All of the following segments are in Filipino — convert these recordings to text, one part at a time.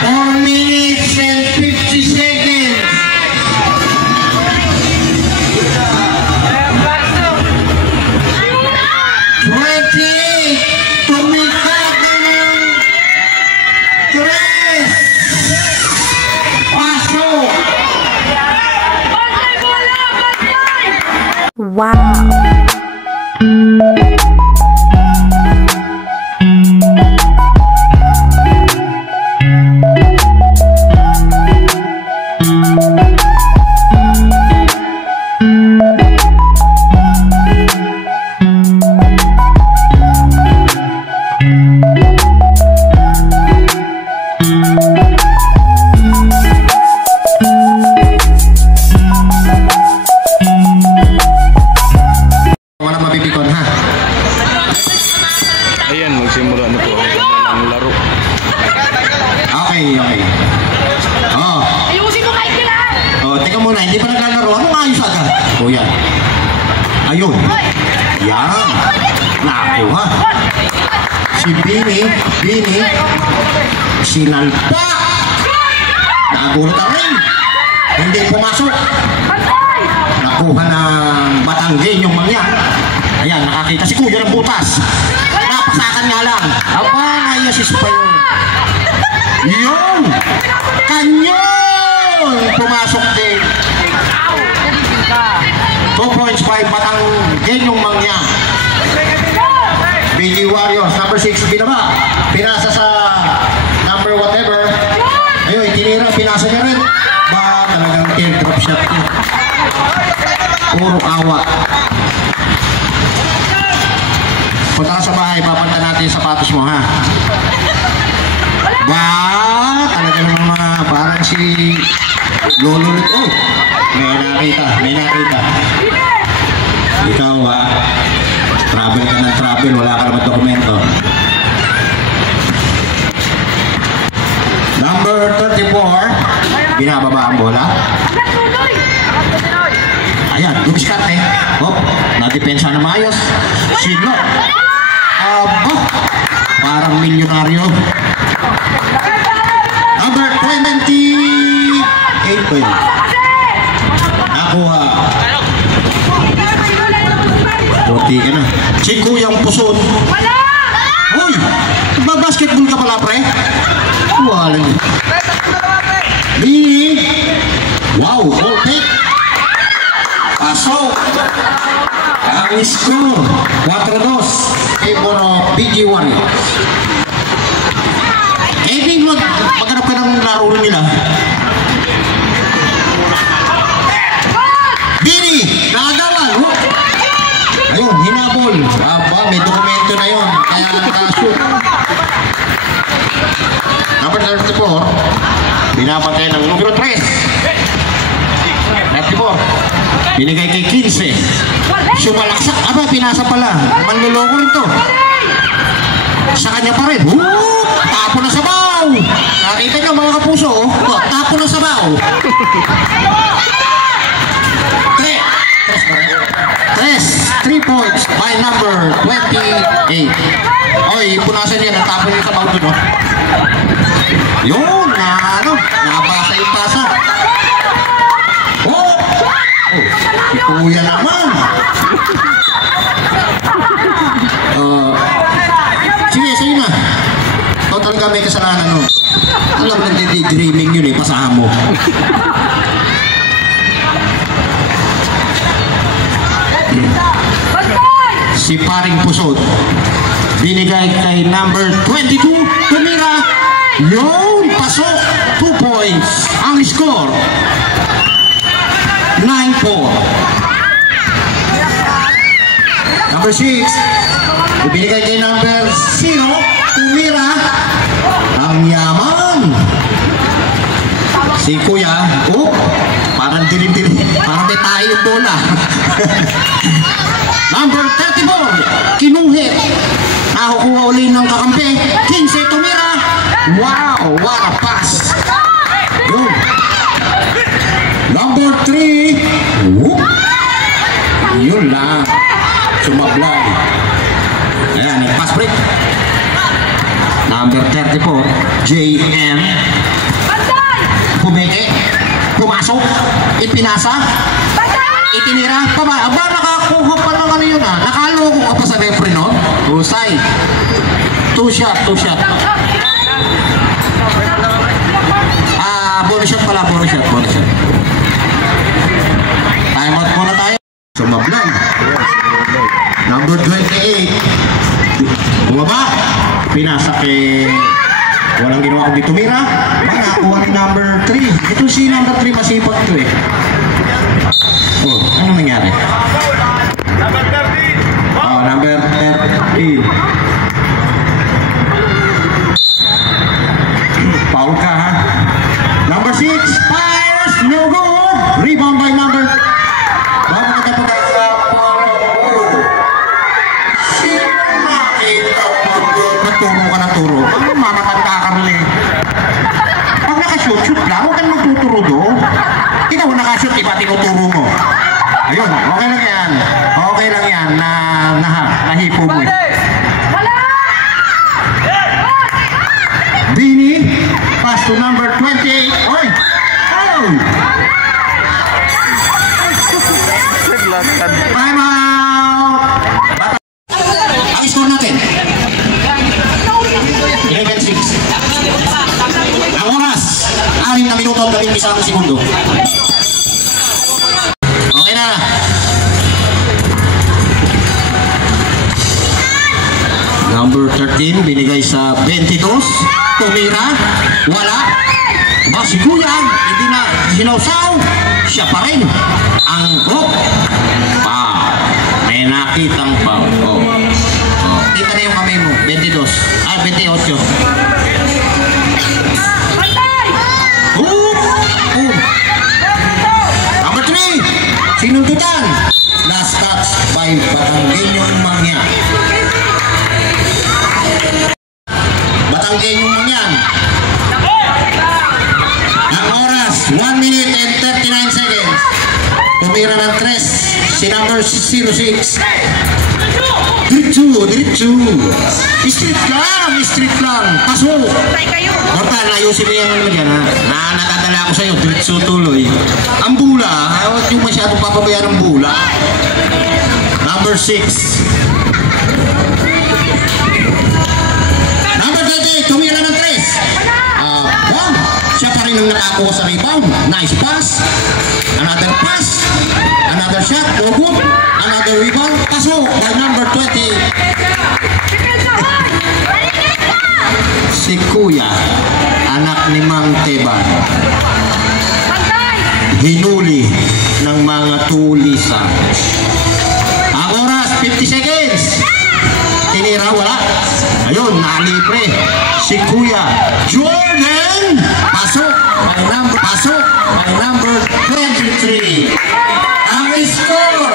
4 minutes and 50 seconds. 28. Tumikat ng 3. Pasok. Wow. Ayan, magsimula na po ang laro. Okay. Oh. Ayusin mo kahit kailan. Oh, teka muna, hindi pa naglalaro. Anong ayos agad? Oh, yan. Ayun. Yan. Nakuha. Si Bini. Sinalpa. Nagulat ka rin. Hindi pumasok. Nakuha ng Batanggen yung mangyan. Ayan, nakakita si Kuya ng butas. Napasakan nga lang. Aba, ayos pa yun. Yun! Kanyon! Pumasok din. 2.5 Batanggen yung mangyan. BG Warriors, number 6, binaba. Pinasa sa number whatever. Ayun, itinira, pinasa niya rin. Ba, talagang teardrop shot niya. Puro awa. Punta ka sa bahay, papanta natin yung sapatos mo, ha? Ba, talaga naman mga parang si Lolo rin. Oh, may nakita. Ikaw, ha? Travel ka ng travel, wala ka naman dokumento. Number 34, binababa ang bola. Ayan, dumiskarte. Oh, nadepensa na maayos. Sino? Parang milyonaryo. Number 28. Nakuha. Buti ka na. Si Kuyang Puson. Uy! Nagbabasketball ka pala, pre? Wala niyo. Bini. Wow, hold it. Pasok. Ang score 4-2 favor of BG Warriors. Kevin, maghanap ka ng laro nila. Bini, nakagawan. Ayun, hinabol. May dokumento na yun. Kaya nakashoot. Number 34, binapatay ng numero 3. 34. Binigay kay 15. Sumalaksak. Aba, pinasa pala. Manluloko rin to. Sa kanya pa rin. Tapo na sabaw. Nakita nyo mga kapuso. Tapo na sabaw. 3 points by number 28. Oy, punasan yan. Tapo niya sabaw dun. Yun, nabasa yung pasa. Si Kuya naman. Sige na. Ikaw talaga may kasalanan, no? Alam na daydreaming yun, pasahan mo. Si Paring Pusod, binigay kay number 22, tumira. Yun, pasok. 2 points. Ang score 9-4. Number 6, ibinigay kay number 0, tumira. Ang yaman. Si Kuya, parang dilim-dilim, parang may tayo yung bola. Number 34, kinuhit. Nakukuha uli ng kakampi. 15, tumira. Wow, what a pass. Yun. Number 3, yun lang. Sumablay. Ayan, pass break. Number 34, JM. ipinasa, itinira, aba nakakuha pa ng ano yun nakaloko ka pa sa referee no? Husay. 2 shot. Bonus shot pala, bonus shot. Time out muna tayo. Sumablan. Number 28. Bumaba. Pinasa kay walang ginawa kundi tumira. Nakakuha ni number 3. Ito si number 3 masipag to eh. Oh, ano nangyari? Number 30. Oh, number 30. Foul ka ha. Number 6 fires, no good. Rebound by number. Bago kita naturo ka na turo. Ano mamatanda ka rin eh. Pag nakashoot lang, huwag ka magtuturo do. Ikaw nakashoot, iba tinuturo mo. Ayun, okay lang yan. Okay lang yan na nahipo mo eh. Bini, pass to number 28. Oy! Oh! Time out! Ang score natin. 11-6. Ang oras, 6 na minuto at 11 segundo. Okay na. Number 13, binigay sa 22. Tumira, wala. Si Kuya, hindi na sinawsaw. Siya pa rin. Ang may nakitang foul. Kita na yung kamay mo. 22. 28. Number 3. Sinuntutan. Last touch by Batanggenyong Mangyan. Batanggenyong Mangyan. Ang oras, 1 minute and 39 seconds. Tumira ng 3. Si number 06. Diretso. Street lang. Pasok. Nortan, ayusin mo yung ano dyan ha. Nakadala ako sa'yo, diretso tuloy. Ang bula, huwag yung masyadong papabayaan ng bula. Number 6. Number 28, tumira ng 3. Siya pa rin ang nakakuha sa rebound. Nice pass. Another pass. Another shot. No good. Another rebound. Pasok by number 20. Si Kuya, anak ni Mang Teban. Hinuli ng mga tulisan. Ang oras, 50 seconds. Tinira, wala. Ayun, nalibre. Si Kuya Jordan. Pasok by number 23. Ang score,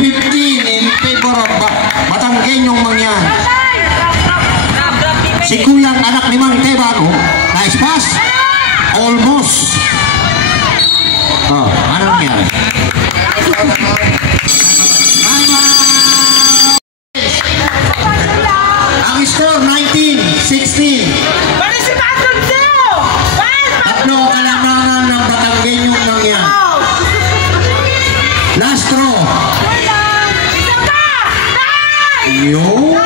19-15 in favor of Batanggenyong Mangyan. Si Kuya, anak ni Mang Teban. Nice pass. Almost. Ano nangyari? Ang score 19-16. Tatlo kalangangan ng Batanggenyong Mangyan. Last throw. Yung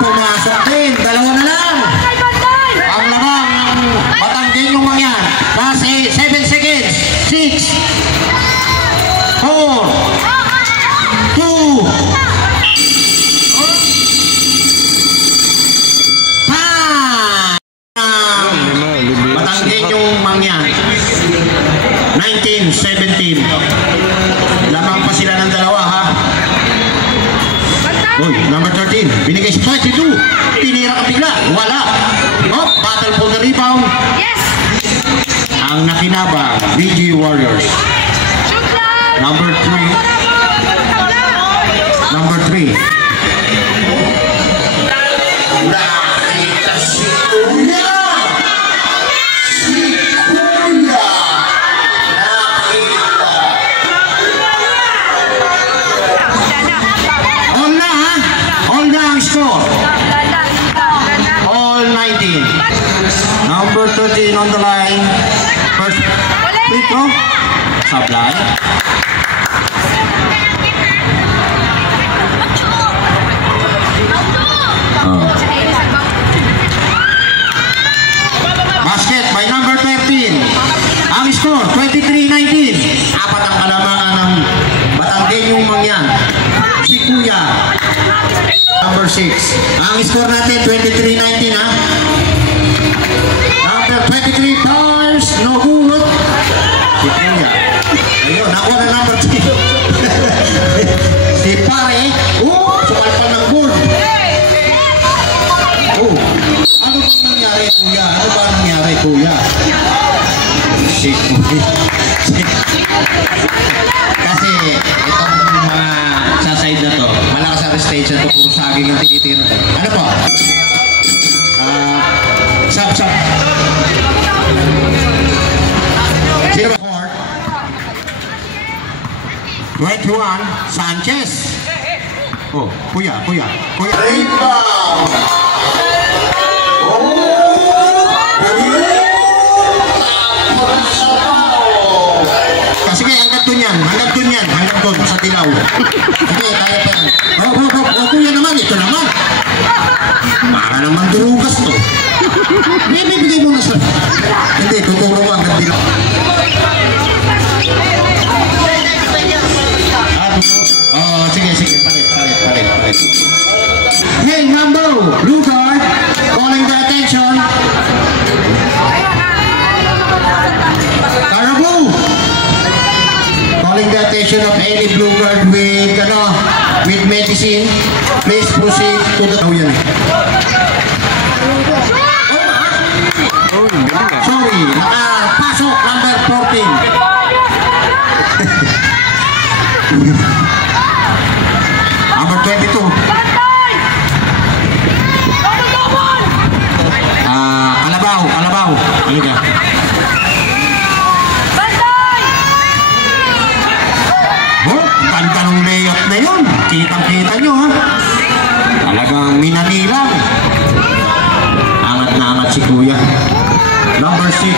pumasok din. Dalawa na lang. Ang lamang ng Batanggenyong Mangyan. Last 7 seconds. 6 4 2 Batanggenyong Mangyan 19-17. Lamang pa sila ng dalawa ha. Number 13 binigay si 22. Tinira ka bigla. Wala. Battle for the rebound. Yes. Ang nakinabang BG Warriors. Number 3. Nakita si Kuya. All na ang score. All 19. Number 13 on the line. First free throw. Sablay. Basket by number 13. Ang score, 23-19. Apat ang kalamangan ng Batanggenyong Mangyan. Si Kuya. Number 6. Ang score natin, 23-19 ha. Number 23, Tars. No good. Si Kuya. Ayun, ako na number 3. Si Pare. Sumalpal ng board. Ano bang nangyari, Kuya? Ano ba nangyari, Kuya? Kasi itong mga sa side na to, malakas ang station to, puro saging ang tinitira. Ano po? Sab. Sino ba? 21, Sanchez. Kuya. Sige, hanggang doon sa Dilaw. Sige, kaya pa yan. Kuya naman, ito naman. Para naman durugas to. Bibigay mo na sa... Hindi, tuturo mo hanggang Dilaw. Sige, palit. Hey, Mambo, blue card, calling the attention. Caraboo, calling the attention of any blue card with medicine. Please proceed to the... Sorry, nakapasok number 14. Number 22. Kalabaw. Halika. Ganda ng layout na yun. Kitang-kita nyo ha. Talagang minanilang. Angat na angat si Kuya. Number 6.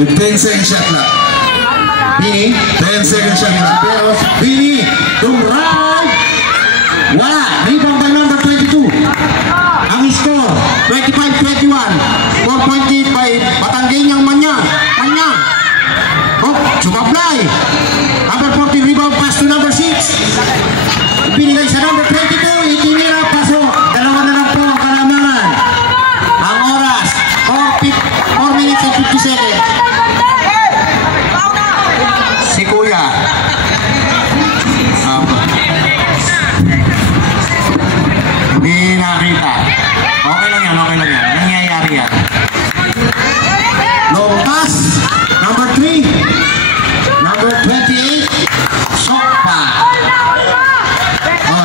With 10 second shot na. Bini, 10 second shot na. Pero Bini, dumrag. Wala. Rebound by number 22. Ang score, 25-21. 4-point lead by Batanggenyong Mangyan. Sumablay. Number 14, rebound pass to number 6. Binigay sa number 22. Itinira, paso. Dalawa na lang po ang kalamangan. Ang oras, 4 minutes and 50 seconds. Si Kuya. Hindi nakita. Okay lang yan. Nangyayari yan. Long pass. Number 3. Number 28. Sokpa.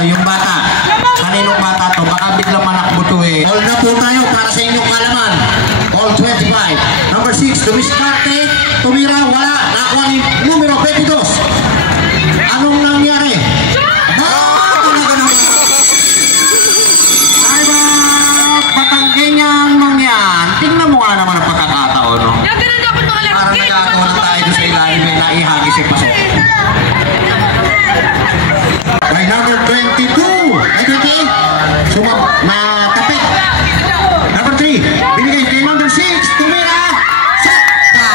Yung bata. Kaninong bata to? Baka biglang manakbo to eh. All na po tayo para sa inyong kalaman. All 25. Number 6. Dumiskarte. Tumira. Wala. Nakuha ni numero 22. Anong nangyari? Batanggenyong Mangyan. Tingnan mo nga naman ang pagkakataon, no? Parang nagkataon na tayo sa ilalim may naihagis yung pasok. By number 22. Matapit. Number 3. Binigay kay number 6. Tumira. Sakta.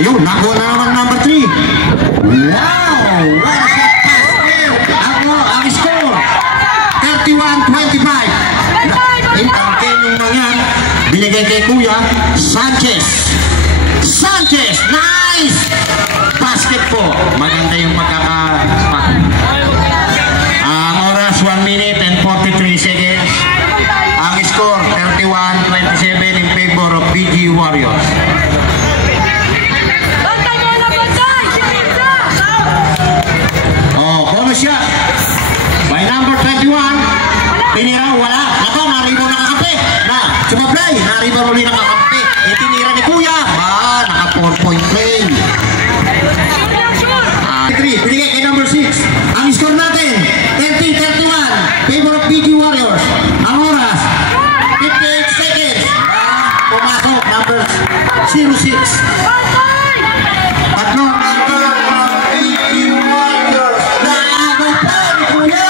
Ayun, nakuha na naman number 3. Wow! What a shot pass there. Ang score. 31-25. Batanggenyong Mangyan. Binigay kay Kuya Sanchez. Nice! Basket po. Maganda yung ang oras 1 minute and 43 seconds. Ang score 31-27 in favor of BG Warriors. Bonus shot by number 21. Tinira, wala. Naribo nakakampi. Sumablay. Naribo uli nakakampi. Itinira ni Kuya. Naka 4-point play. 3. Binigay kay number 6. Ang score natin 30-31. Favor of PG Warriors. Ang oras 58 06. Tatlo. Naagaw pa ni Kuya.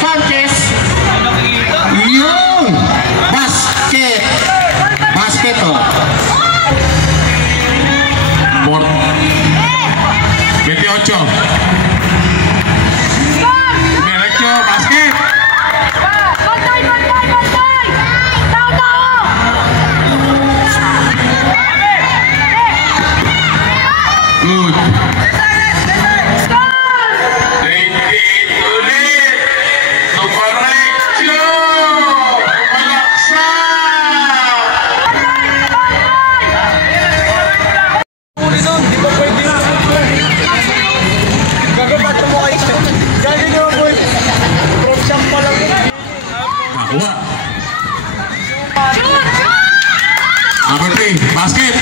Sanchez. Yun. Basket. Basket oh. 28. Diretso, basket. Good. 28 ulit. Diretso. Malaksa. Nakuha. Number 3, basket.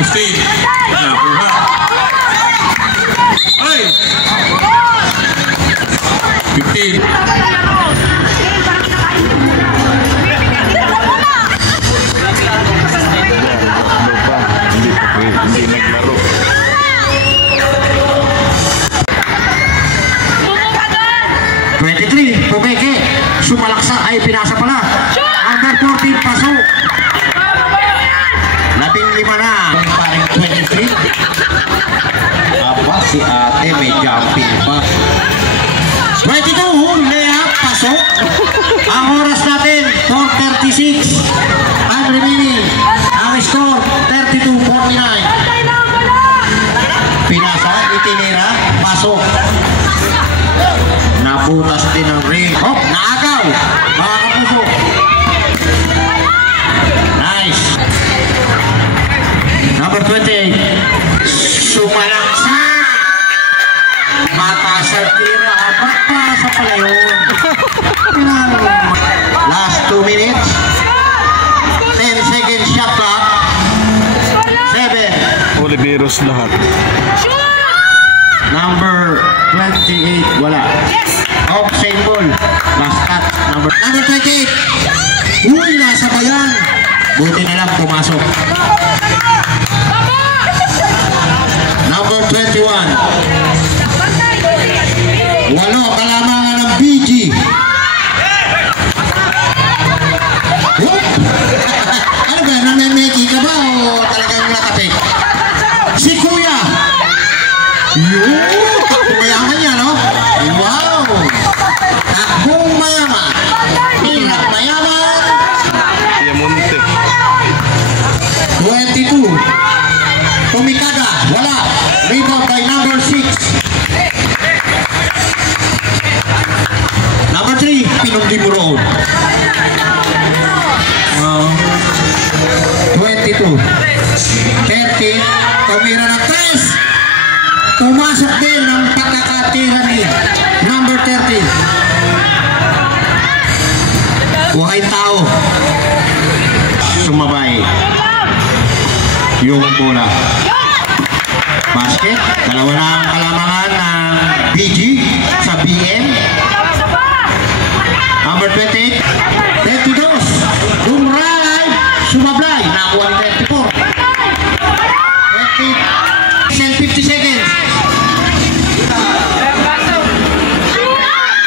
15. Nakuha. Ay! 15. Hindi naglaro. 23, pumeke. Sumalaksa ay pinasa pala. Number 14, paso. 15 na. Paring 23. Aba, si ate may jumping pa. 22, layup, paso. Ang oras natin, 4:36. Time remaining. Ang score, 32-49. Pinasa, itinira, paso. Nabutas din ang ring. Hop, naagaw. Mga kapuso. Nice. Number 28. Sumalaksa. Mata sa tira. Pagpasa pala yun. Last 2 minutes. 10 seconds shot clock. 7. Oliveros lahat. Number 28, wala. Off, same ball. Last cut. Number 28. Uy, nasa bayan. Buti na lang, pumasok. Number 21. Walo, kalamangan ng BG. Whoop! Ano ba, namemeki ka ba o talagang nakatik? Si Kuya. Yun! Takbong mayaman yan, no? Wow! Takbong mayaman. Hirap mayaman. Yamonte. 22. Tumikaga. Wala. Rebound by number 6. Number 3. Pinungdi mo roon. 22. 13. Tumira ng 3. Pumasok din ng pagkakatira ni number 13. Buhay tao. Sumabay. Yung bola. Basket. Dalawa na ang kalamangan ng BG sa BM. Number 28. 22. Dumralay. Sumablay. Nakuha ni 34. 50 seconds.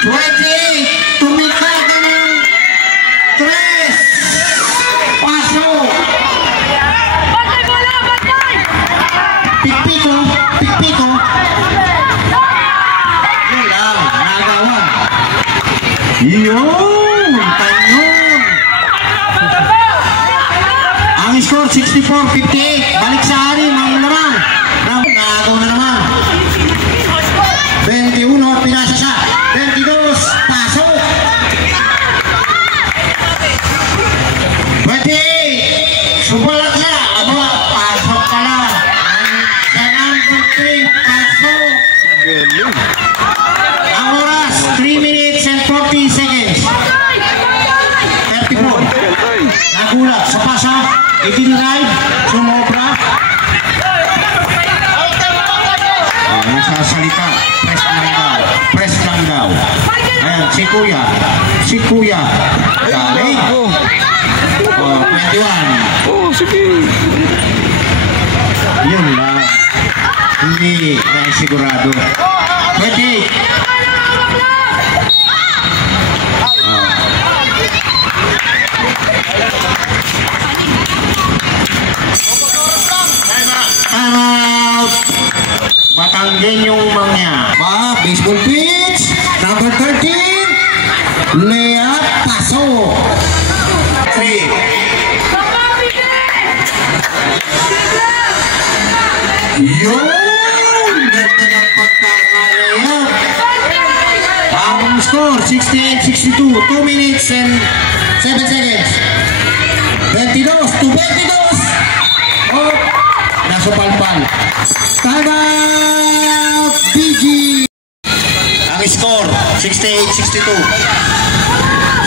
28. Tumikay ka ng 3. Paso. Pikpiko. Pikpiko. Yun lang. Nagawan. Yun. Tanyon. Ang score 64-58. Balik sa anim ang naman. Nagaw na naman. 21 pinasa siya. 22 pasok. 28 subalak siya. Aba, pasok pala. Sa number 3 pasok. Galing. Ang oras 3 minutes and 40 seconds. 34. Nagulat sa pasa. Itinirive. Sumobra. Nagsasalita. Press lang daw. Press lang daw. Ayan, si Kuya. Yun lang. Hindi na sigurado. 28. Out! Batanggenyong Mangyan. Baseball pitch. Number 13. Lea Paso. 3. Yun! Ganda ng pagkakalaya. Ang score, 68-62. 2 minutes and 7 seconds. 22 to 22. Oh, nasupalpal. Time out, BG. Ang score, 68-62.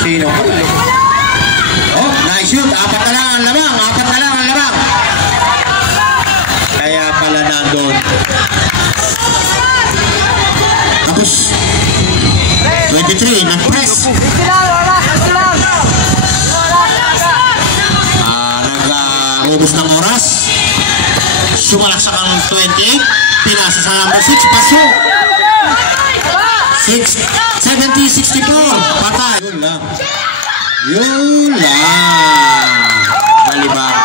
Sino? Oh, nice shoot. Apat na lang ang lamang. Kaya pala nandun. Tapos 23, nag-press. Nag-ubos ng oras. Sumalaksak ang 28. Pinasa sa number 6. Paso. 70-64. Patay. Yun lang. Balibang.